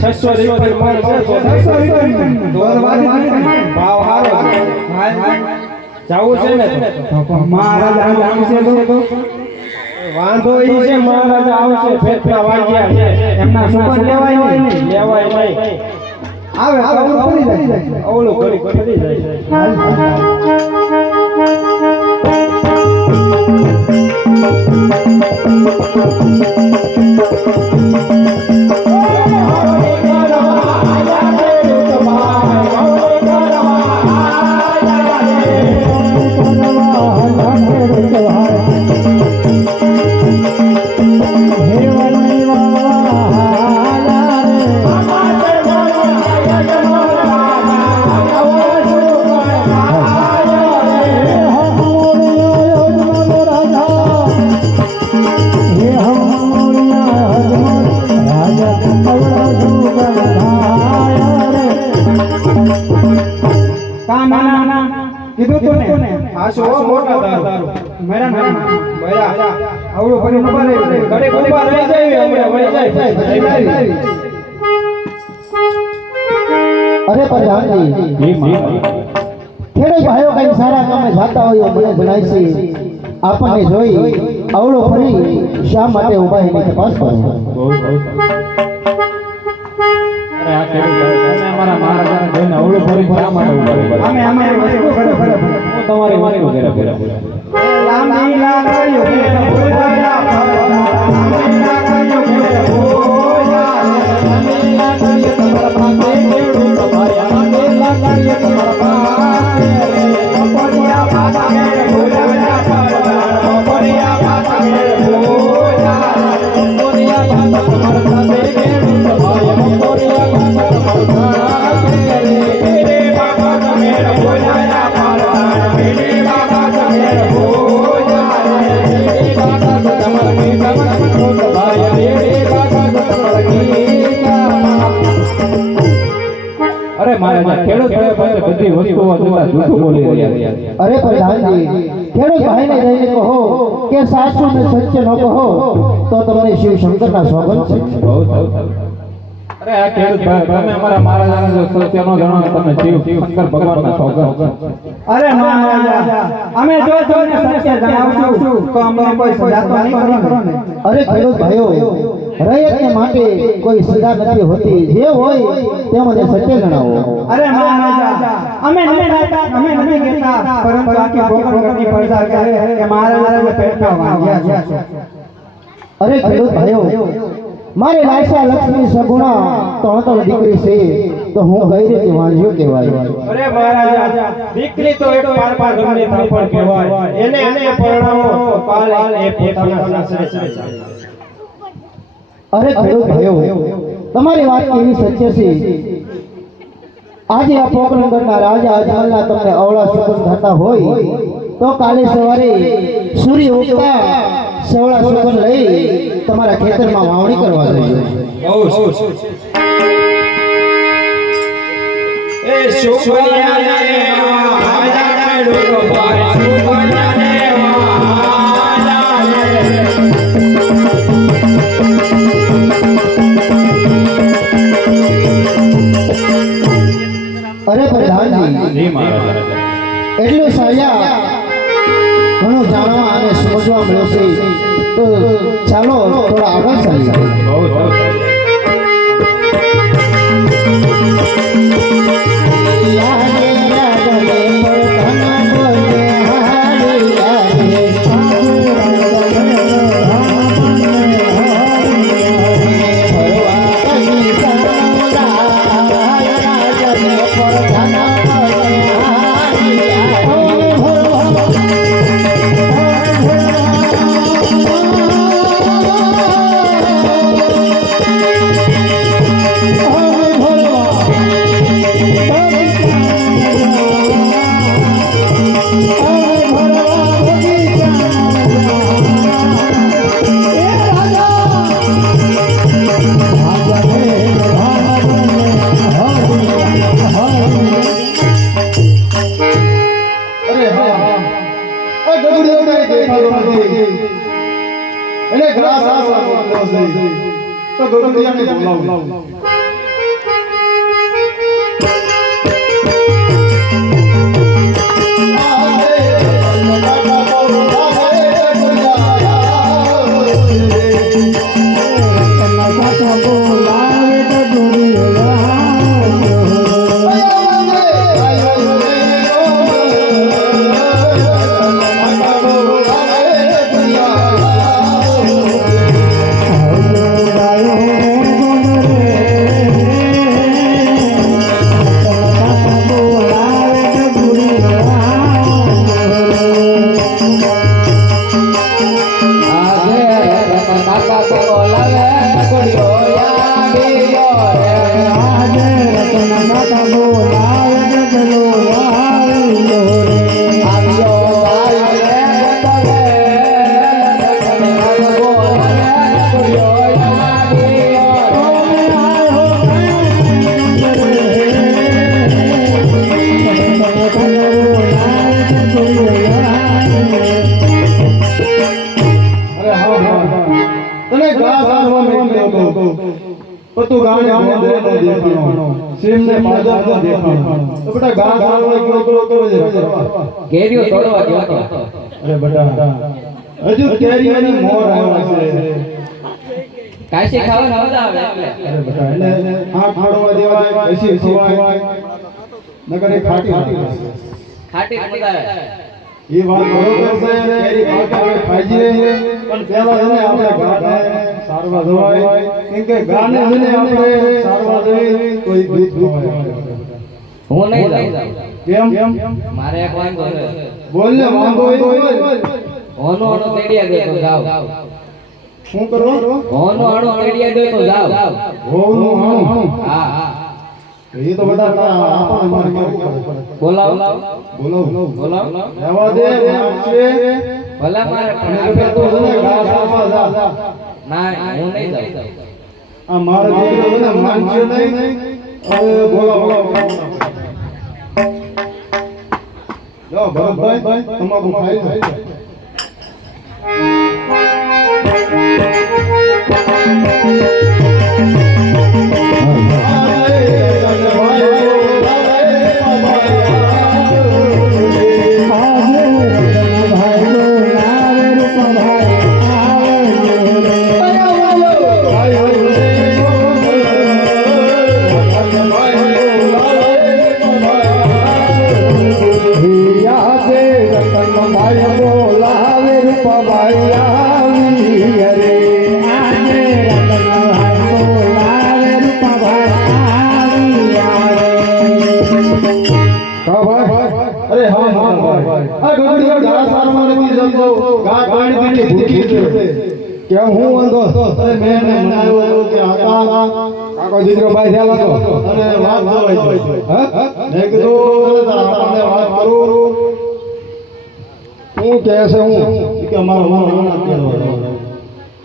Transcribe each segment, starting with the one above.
છસો. ભાવ હાલ હાલ છે ને મહારાજ વાંધો ઈ છે મહારાજા આવશે ફેરફાર વાગ્યા છે એમના સુપર લેવાય નહીં લેવાય નહીં આવે આવે પડી જાય ઓલું ઘડી કરી જાય આપણને જોઈ અવળો ફરી શા માટે ઊભા એની તપાસ કરો? તમારી મારી વગેરે અરે મહારાજા ખેડૂત ભાઈ પાસે બધી વસ્તુઓ જોતા જૂઠું બોલી રહ્યા અરે પ્રધાનજી ખેડૂત ભાઈને જઈને કહો કે સાચું ને સત્ય ન કહો તો તમને શિવ શંકરના છે સારું. અરે આ ખેડૂત ભાઈ તમે અમારા મહારાજાને જો સત્ય ન જણાવો તમે શિવ શંકર ભગવાનના સોગંદ અરે મહારાજા અમે જો જોઈને સત્ય જણાવશું તો અમને કોઈ સજા તો નહીં કરો ને અરે ખેડૂત ભાઈઓ રૈયતને માટે કોઈ સજા નથી હોતી. જે હોય તે મને સત્ય ગણાવો અરે મહારાજા અમે નહીં કહેતા અમે નહીં કહેતા. પરંતુ આખી ભોગવટની પડતા કહે કે મહારાજાને પેટમાં વાગ્યા છે. અરે ખેડૂત ભાઈઓ મારી લાશા લક્ષ્મી સગુણા ત્રણ દીકરી છે તો હું કઈ રીતે વાંજ્યો કહેવાય? અરે મહારાજા દીકરી તો એક પાર પાર ગમે પણ કહેવાય. એને એને પરણાવો તો કાલ એ પોતાના સાસરે જાય અરે ખેડૂત ભાઈઓ તમારી વાત કેવી સત્ય છે? આજે આ પોકરણગઢના રાજા અજમલના તમને અવળા સુગંધ થતા હોય તો કાલે સવારે સૂર્ય ઉગતા સવળા સુગંધ લઈ તમારા ખેતરમાં વાવણી કરવા જજો. એ સુકન્યાને વાજા ડોલો ભાઈ સુકન્યાને છે. તો ચાલો થોડા આગળ ચાલીએ પાદર ન તો બેટા ઘાસ આવા ગયો તો તો કેરીઓ તોડવા ગયો હતો. અરે બેટા હજુ કેરીઓની મોર આવે છે. કાશી ખાવા મજા આવે અરે બેટા એને આંખ ફાડવા દેવાય પછી ખવાય. નકર એ ખાટી ખાટી મજા આવે એ વાત બરોબર છે કેરી પણ પહેલા આપણે સારવા જવાય કેમ કે ગાને છે આપણે સારવા જઈએ તો એ દૂધ ખવાય. હું નહીં જાઉં. કેમ કેમ? મારે એક વાંધો છે બોલ ને વાંધો હોય તો બોલ. હોનો હણો તેડિયા દે તો જાવ શું કરો? હોનો હણો તેડિયા દે તો જાવ હોનું હાણું હા હા. એ તો બધા તારા આપણને મારે બોલાવો. બોલો બોલાવો. રહેવા દે છે ભલા મારે પણ એટલે તું છે ને ઘાસ આપવા જા. ના હું નહીં જાઉં. આ મારો દીકરો છે ને નહીં. ભરતભાઈ તમારું ખાઈ જાય કાકો દીકરો ભાઈ થયા લાગો અને વાત જોવાય છે. હા? મેં કીધું અરે વાત કરું. હું કહે છે હું? કે અમારો મારો ના કહેવાનો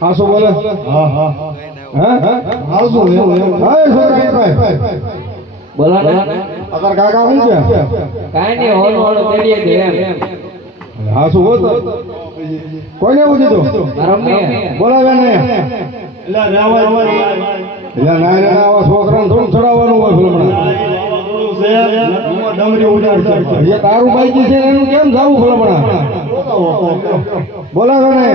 હા શું બોલે? હા હા. હા? હા શું હા ભાઈ બોલા ને. કાકા શું છે? કાંઈ નહીં એમ. હા શું હોત કોઈને એવું કીધું? બોલાવે ને. એટલે ના ના ના આવા છોકરાને થોડું ચડાવવાનું હોય તારું બાઈકી છે એનું કેમ જવું ભલમણા બોલાવો ને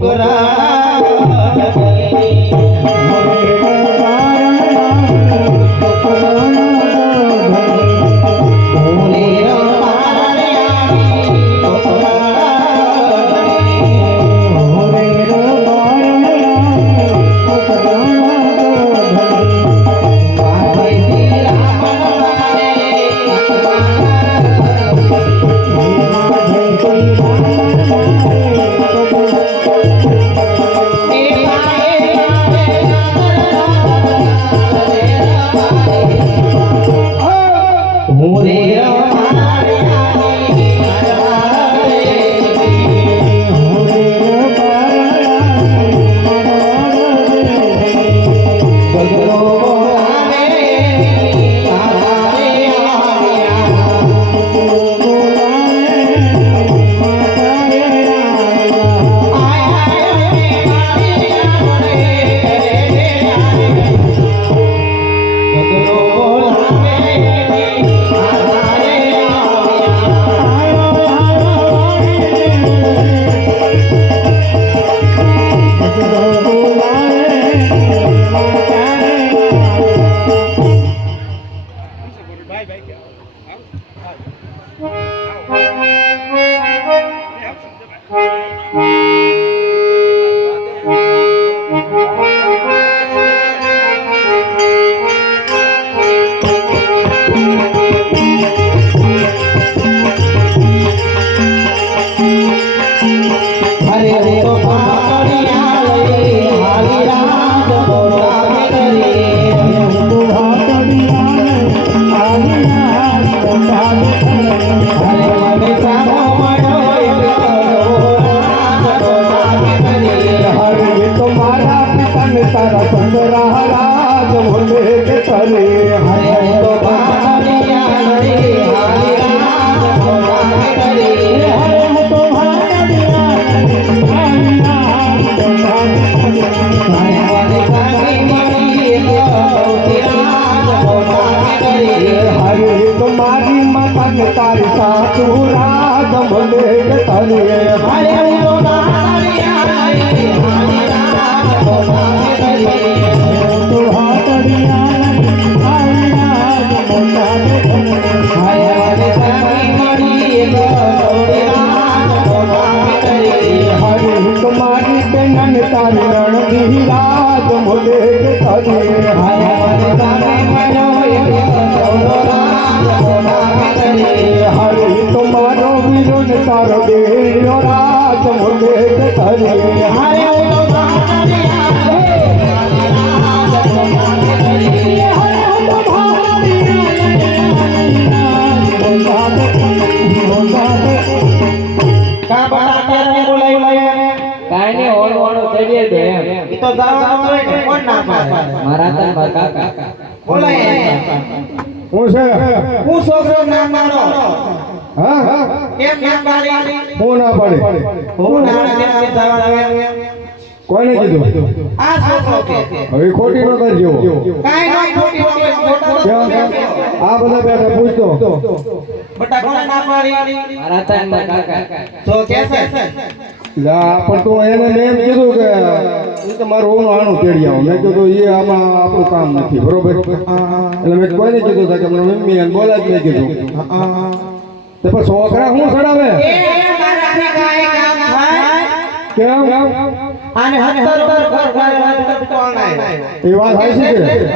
করা તો જવાનું હોય ને કોણ ના પાડે મારા તન કાકા બોલાય. હું છે? હું છોકરો ના મારો હા ના પાડી? હું ના પાડી. હું ના પાડી જવાનું કોને કીધું? આ છોકરો કે? હવે ખોટી ન કરજો? આ બધા બેઠા પૂછતો. પણ તો એને મેં એમ કીધું કે ઈ તો મારું ઓનું આણું તેડી આવું. મેં કીધું એ આમાં આપણું કામ નથી. બરોબર? એટલે મેં કોઈને કીધું તા કે મને મમ્મી બોલા જ મેં કીધું. તો પણ છોકરા શું સડાવે? કામ? પર તો આનાય એ વાત છે આવી.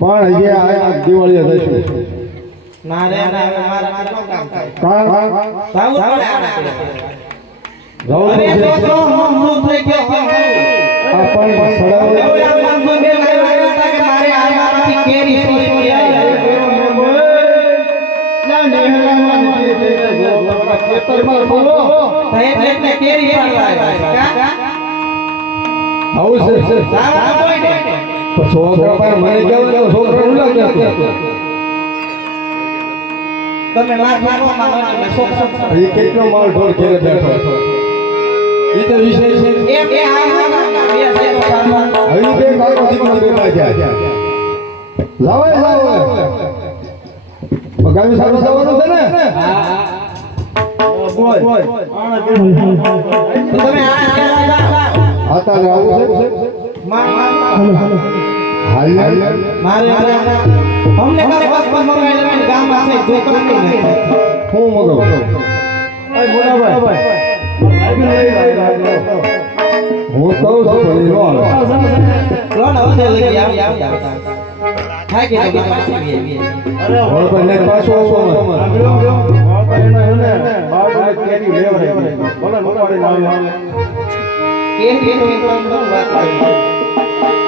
પણ હજી આ દિવાળી રે મારા મારા કામ થાય? તો હું હું થઈ ગયો હું હું. મારે આ મારાથી કેરી સોસી આવી એટલે કેરી પાડવા આવું છે છોકરા મને ઉલા. તમે લાખ લાખમાં મને છોકરા એ કેટલો માલ ઢોર ઘેરે બેઠો એ તો વિષય છે. એ બે આ આ બે છે તો સારું. હવે બે કાકો દીકરો જવાનું છે. ને? હું. હું તો છું પણ એ નો લોન હવે લઈ થાય કે પાછી આવી હવે બોલો બોલો પાછું આવવાનું કે કે તો એકદમ વાત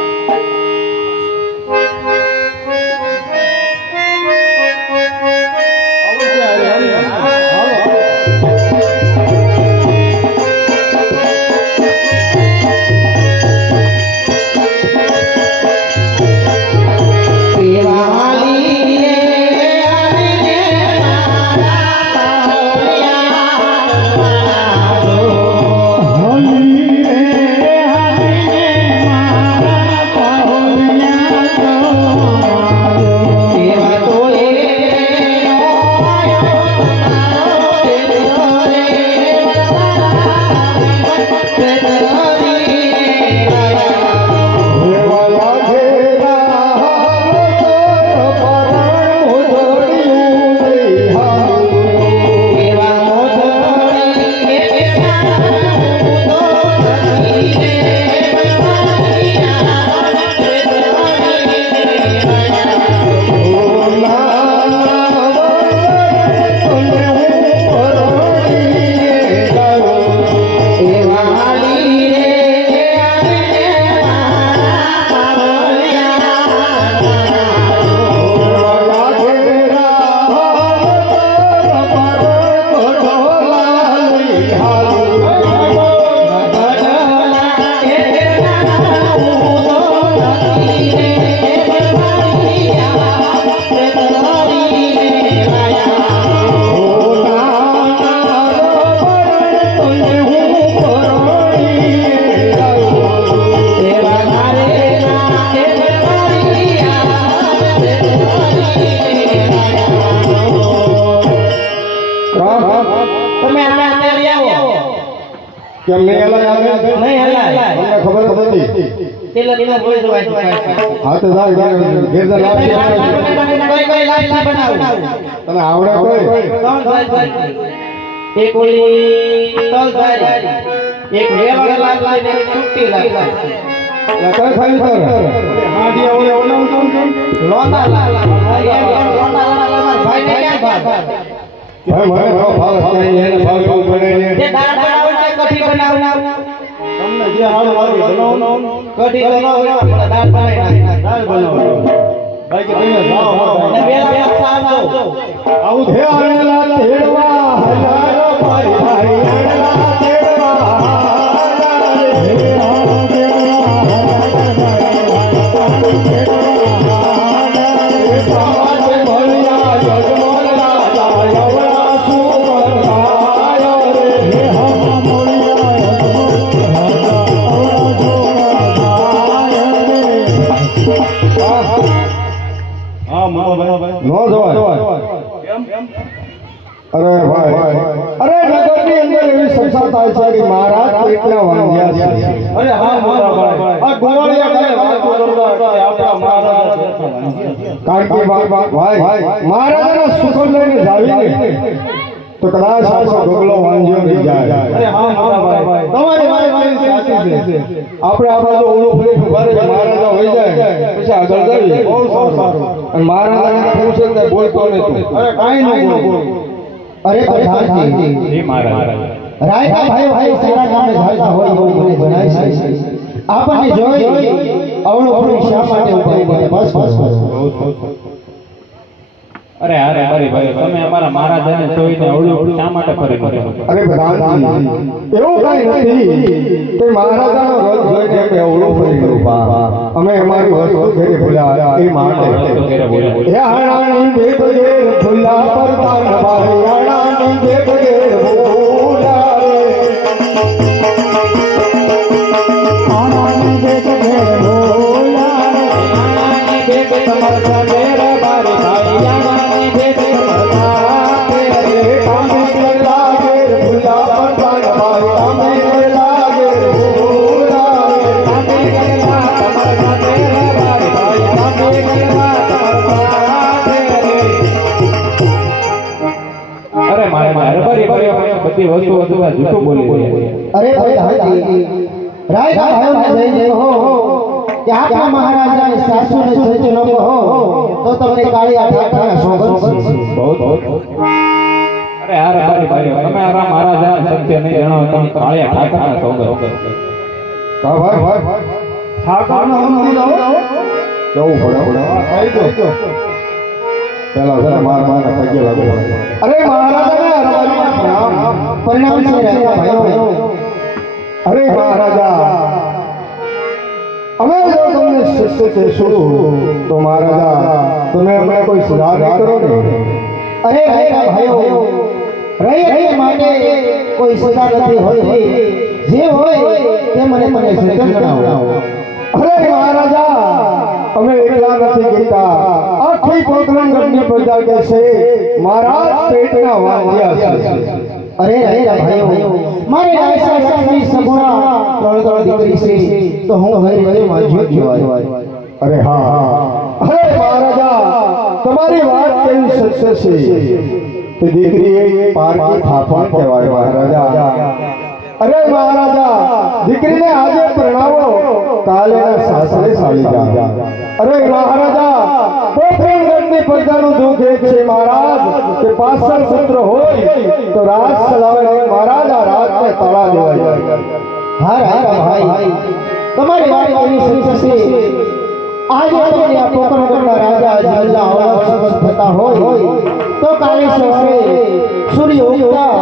કેમ નહીં હલાય? નહીં હલાય. તમને ખબર હતી તેલ તેલ બોલ છે હા તો જાય ઘેર તો લાવી આપે. કોઈ કોઈ લાઈટ બનાવું તને આવડે કોઈ ત્રણ સાઈઝ એક ઓલી તલ ધારી એક વેવાણ લાગશે ને સુટ્ટી એટલે કઈ ખાલી તારે હાડિયા ઓલે ઓલા ઉતમ એમ લોંદા લાગશે મારા ભાઈને ક્યાં ભાગ ભાઈ મને ભાવ ભાવ કઈ એને ભાવ ભાવ બને ને જે દાળ બનાવું તમને જે હારું હારું બનાવો કઢી બનાવું આપણે દાળ બનાવી નાખ. દાળ બનાવો. ભાઈ કે જાઓ વેલા વેલા સાવ આવું. હજારો આપણે આપણા જો ઓળો ફરી ઊભા રહીએ, મહારાજા હોય જાય. પછી આગળ જઈએ. બહુ સારું. અને મહારાજાને પૂછે ને બોલતો નથી અરે કાઈ ન બોલ. અરે પ્રધાનજી એ મહારાજ રાયકા ભાઈ ભાઈ સેના ગામે ચાલતા હોય એવું મને જણાય છે. આપણને જોઈ અવળો ફરી શા માટે ઊભા ઊભા બસ બસ બસ. અરે અરે અરે ભાઈ તમે અમારા મહારાજાને જોઈને અવળું શા માટે ફરી ફરી અરે પ્રધાનજી એવું કઈ નથી. કે મહારાજાનો રથ જોઈને અમે અવળું ફરી ઊભા અમે અમારી વસ્તુ ઘરે ભૂલ્યા એ માટે. ઘરે બોલ્યા. હે આણાની બેબગે પર તાર ભાઈ. આણાની બેબગે ભૂલા હો કે આપણા મહારાજાને સાસુને સચનો હો. તો તમને કાળી ઠાઠાના શોભન છે. અરે અરે અરે ભાઈ તમે આરા મહારાજા સત્ય નહીં જણો તમે સોગંદ હા ભાઈ ઠાકરનો સમજી લો જવું પડે આવી દો. પેલા જરા માર માર પગે લાગો. અરે અરવાડીના પ્રણામ પરિણામ છે ભાઈઓ. અરે મહારાજા. અમે જો તમને શિષ્ય કહેશું. તો મહારાજા તમે અમને કોઈ સુધાર નહીં કરો ને? અરે રાયકા ભાઈઓ રહી રહી માટે કોઈ સુધાર નથી હોતી. જે હોય તે મને મને સજન જણાવો. અરે મહારાજા અમે એકલા નથી કહેતા આખી પોતરંગની પ્રજા કહે છે મહારાજ પેટના વાંધ્યા છે. અરે અરે ભાઈઓ મારે રાયસા સાસરી સગુણા ત્રણ ત્રણ દીકરી છે. તો હું ઘરે વાંચ્યો જ જોવાય અરે હા હા. અરે મહારાજા તમારી વાત કેવી સત્ય છે? તે દીકરી પારકી થાપણ કહેવાય મહારાજા. અરે મહારાજા, દીકરીને આજે પરણાવો. કાલે સાસરે સાલી જા. અરે મહારાજા, પોતરંગની પ્રજાનું દુઃખ એ છે મહારાજ, કે પાછળ પુત્ર હોય તો રાજ ચલાવે મહારાજ, આ રાજને તાળા દેવાય. હા હા ભાઈ, તમારી વાત કેવી સત્ય છે. આજે તમને આ પોકરણગઢના રાજા અજમલના અવળા થતા હોય, તો કાલે સવારે સૂર્ય ઉગતા,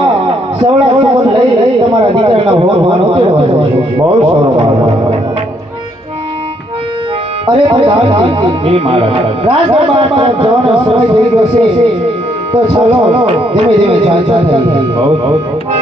સવળા સુગંધ લઈ લઈ તમારા દીકરાના ભોગવાનો તેડવા જશો. બહુ સારું અરે પ્રધાનજી રાજદરબાર જવાનો સમય થઈ ગયો છે. તો ચાલો ધીમે ધીમે ચાલતા થઈ.